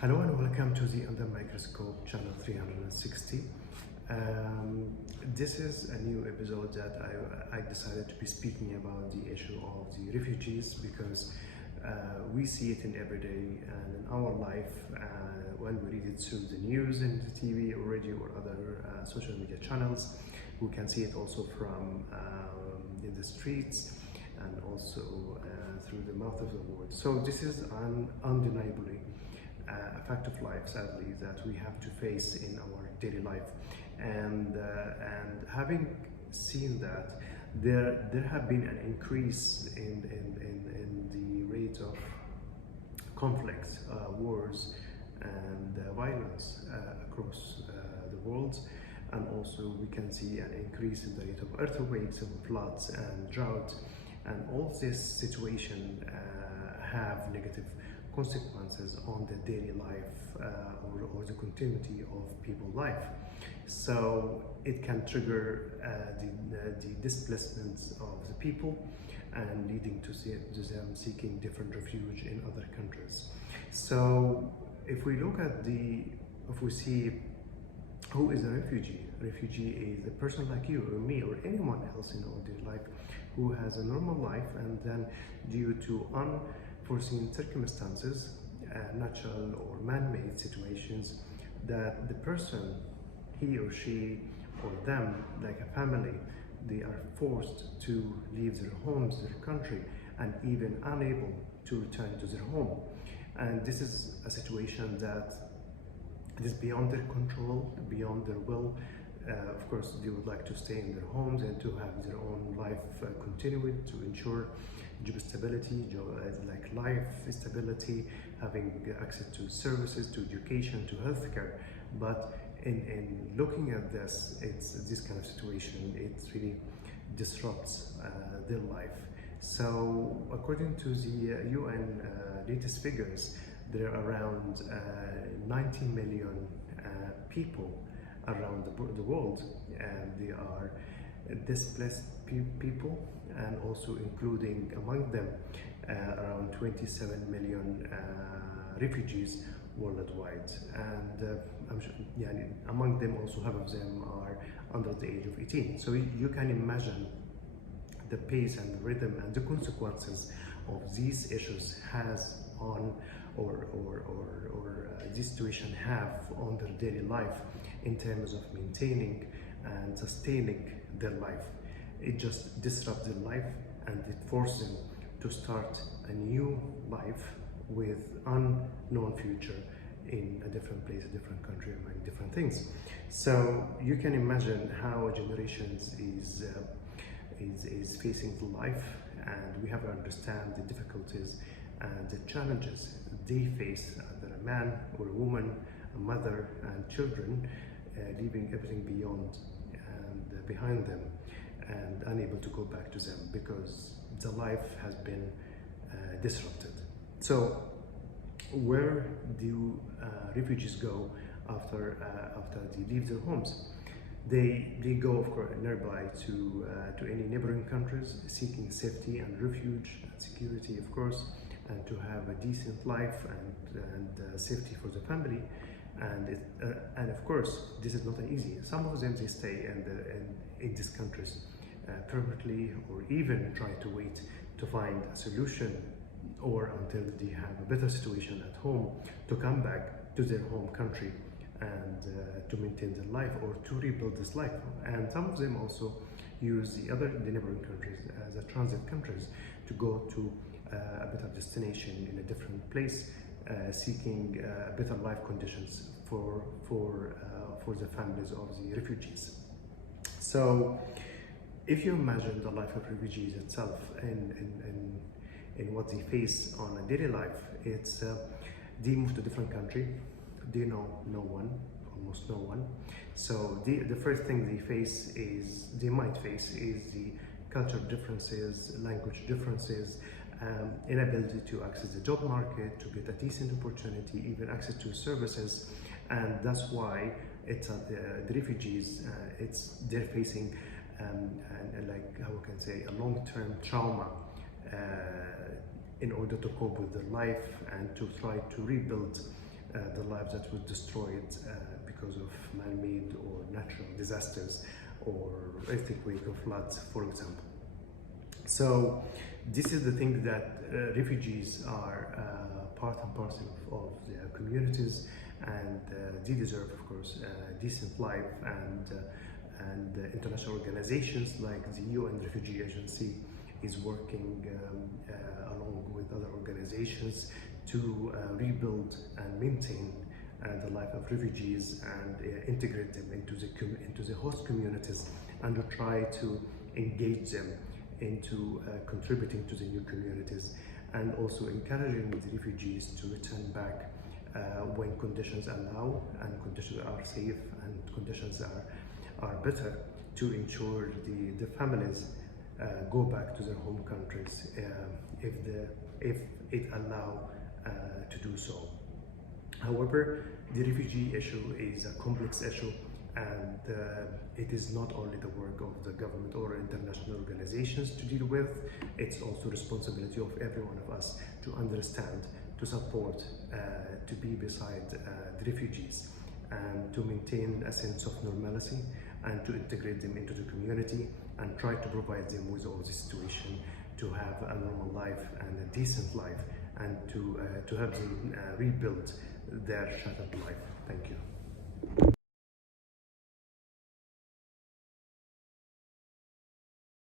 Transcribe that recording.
Hello and welcome to the Under Microscope channel 360. This is a new episode that I decided to be speaking about the issue of the refugees because we see it in every day and in our life when we read it through the news and the TV or radio or other social media channels. We can see it also from in the streets and also through the mouth of the word. So this is undeniably a fact of life, sadly, that we have to face in our daily life. And having seen that, there have been an increase in the rate of conflicts, wars, and violence across the world. And also we can see an increase in the rate of earthquakes and floods and drought. And all this situation have negative consequences on the daily life or the continuity of people's life. So it can trigger the displacement of the people and leading to them seeking different refuge in other countries. So if we look at if we see who is a refugee? A refugee is a person like you or me or anyone else in our daily life who has a normal life, and then due to unforeseen circumstances, natural or man-made situations, that the person, he or she or them, like a family, they are forced to leave their homes, their country, and even unable to return to their home. And this is a situation that it is beyond their control, beyond their will. Of course, they would like to stay in their homes and to have their own life continued, to ensure job stability, like life stability, having access to services, to education, to healthcare. But in looking at this, this kind of situation, it really disrupts their life. So according to the UN latest figures, there are around 90 million people around the world, and they are displaced people, and also including among them around 27 million refugees worldwide. And I'm sure, among them also half of them are under the age of 18. So you can imagine the pace and the rhythm and the consequences of these issues has on or this situation have on their daily life in terms of maintaining and sustaining their life. It just disrupts their life and it forces them to start a new life with unknown future in a different place, a different country, among different things. So you can imagine how a generation is facing life, and we have to understand the difficulties and the challenges they face, either a man or a woman, a mother and children, leaving everything beyond and behind them and unable to go back to them because the life has been disrupted. So where do refugees go after they leave their homes? They go, of course, nearby to any neighboring countries, seeking safety and refuge and security, of course, and to have a decent life and safety for the family. And of course, this is not easy. Some of them, they stay in these countries permanently, or even try to wait to find a solution, or until they have a better situation at home to come back to their home country and to maintain their life or to rebuild this life. And some of them also use the neighboring countries as a transit countries to go to a better destination in a different place, seeking better life conditions for the families of the refugees. So if you imagine the life of refugees itself in what they face on a daily life, it's they move to a different country, they know no one, almost no one. So the first thing they might face is the cultural differences, language differences, inability to access the job market, to get a decent opportunity, even access to services. And that's why the refugees, they're facing like, how we can say, a long-term trauma in order to cope with their life and to try to rebuild the lives that were destroyed because of man-made or natural disasters or earthquake or floods, for example. So this is the thing that refugees are part and parcel of their communities, and they deserve, of course, a decent life, and international organizations like the UN Refugee Agency is working along with other organizations to rebuild and maintain the life of refugees and integrate them into the host communities, and to try to engage them into contributing to the new communities, and also encouraging the refugees to return back when conditions allow and conditions are safe and conditions are better, to ensure the families go back to their home countries if it allow to do so. However, the refugee issue is a complex issue, and it is not only the work of the government or international organizations to deal with. It's also responsibility of every one of us to understand, to support, to be beside the refugees, and to maintain a sense of normalcy, and to integrate them into the community, and try to provide them with all the situation to have a normal life and a decent life, and to help them rebuild their shattered life. Thank you.